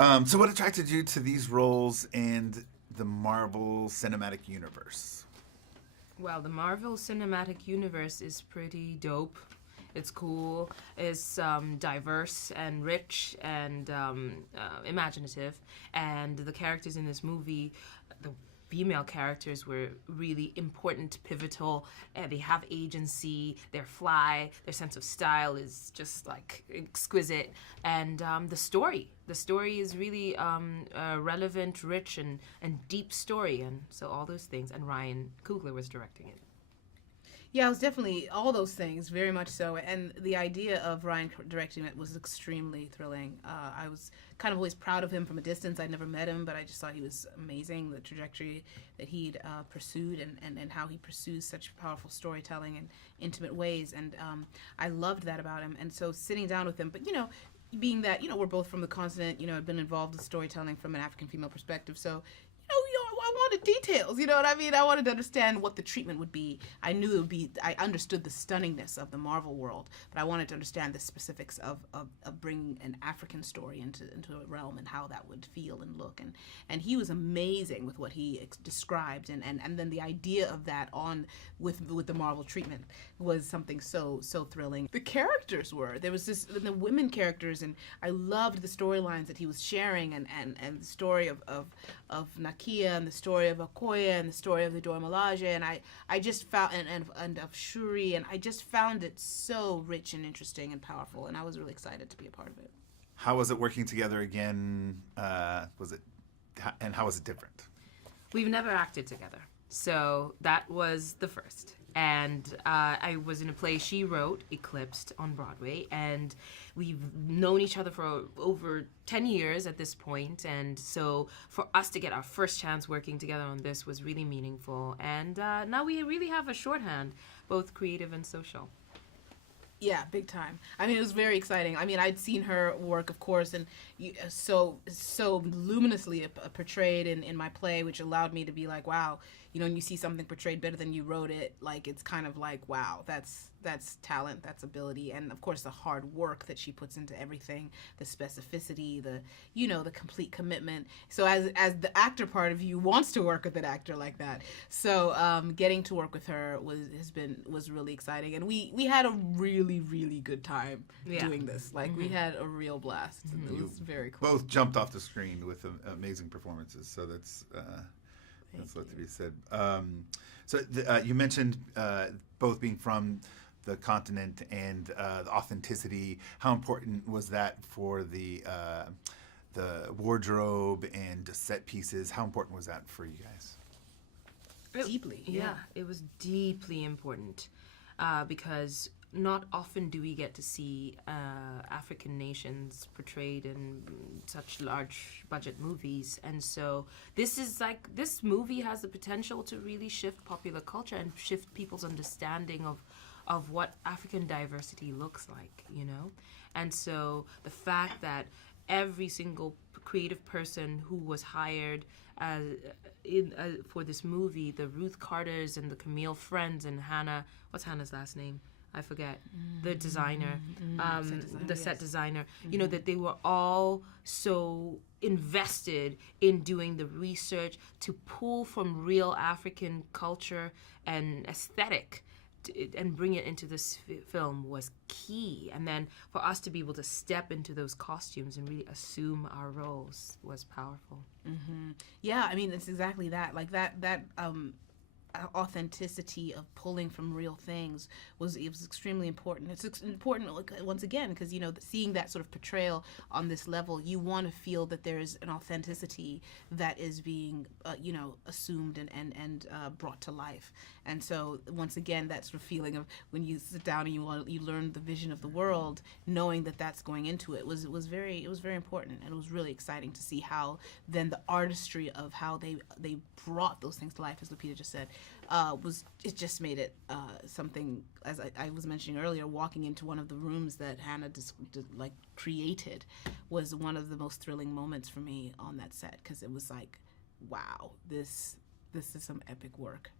So what attracted you to these roles and the Marvel Cinematic Universe? Well, the Marvel Cinematic Universe is pretty dope. It's cool. It's diverse and rich and imaginative. And the characters in this movie, the female characters were really important, pivotal, and they have agency, they're fly, their sense of style is just like exquisite, and the story is really a relevant, rich, and deep story, and so all those things, and Ryan Coogler was directing it. Yeah, it was definitely all those things, very much so. And the idea of Ryan directing it was extremely thrilling. I was kind of always proud of him from a distance. I'd never met him, but I just thought he was amazing, the trajectory that he'd pursued and how he pursues such powerful storytelling in intimate ways. And I loved that about him. And so sitting down with him, but, being that, we're both from the continent, I've been involved with storytelling from an African female perspective. So I wanted details, you know what I mean? I wanted to understand what the treatment would be. I knew it would be, I understood the stunningness of the Marvel world, but I wanted to understand the specifics of bringing an African story into a realm and how that would feel and look. And he was amazing with what he described. And then the idea of that with the Marvel treatment was something so thrilling. The characters there was the women characters, and I loved the storylines that he was sharing and the story of Nakia and the story of Okoye and the story of the Dora Milaje, and I just found and of Shuri, and I just found it so rich and interesting and powerful, and I was really excited to be a part of it. How was it working together again? How was it different? We've never acted together, so that was the first. And I was in a play she wrote, Eclipsed, on Broadway, and we've known each other for over 10 years at this point, and so for us to get our first chance working together on this was really meaningful, and now we really have a shorthand, both creative and social. Yeah, big time. I mean, it was very exciting. I mean, I'd seen her work, of course, and so luminously portrayed in my play, which allowed me to be like, wow, when you see something portrayed better than you wrote it, like, it's kind of like, wow, that's talent, that's ability, and of course the hard work that she puts into everything, the specificity, the complete commitment. So as the actor part of you wants to work with an actor like that. So getting to work with her was really exciting, and we had a really, really good time doing this. Like, we had a real blast. It was very cool. Both jumped off the screen with amazing performances, so that's what to be said. You mentioned both being from the continent and the authenticity. How important was that for the wardrobe and set pieces? How important was that for you guys? Deeply. Yeah, it was deeply important because not often do we get to see African nations portrayed in such large budget movies, and so this movie has the potential to really shift popular culture and shift people's understanding of what African diversity looks like, and so the fact that every single creative person who was hired for this movie, the Ruth Carters and the Camille Friends and Hannah, what's Hannah's last name? I forget, the designer, the set designer, that they were all so invested in doing the research to pull from real African culture and aesthetic and bring it into this film was key. And then for us to be able to step into those costumes and really assume our roles was powerful. Mm-hmm. Yeah, I mean, it's exactly that. Like that authenticity of pulling from real things was extremely important. It's important once again because seeing that sort of portrayal on this level, you want to feel that there's an authenticity that is being assumed and brought to life. And so once again, that sort of feeling of when you sit down and you learn the vision of the world, knowing that that's going into it was very important, and it was really exciting to see how then the artistry of how they brought those things to life, as Lupita just said, it just made it something, as I was mentioning earlier, walking into one of the rooms that Hannah created was one of the most thrilling moments for me on that set, because it was like, wow, this is some epic work.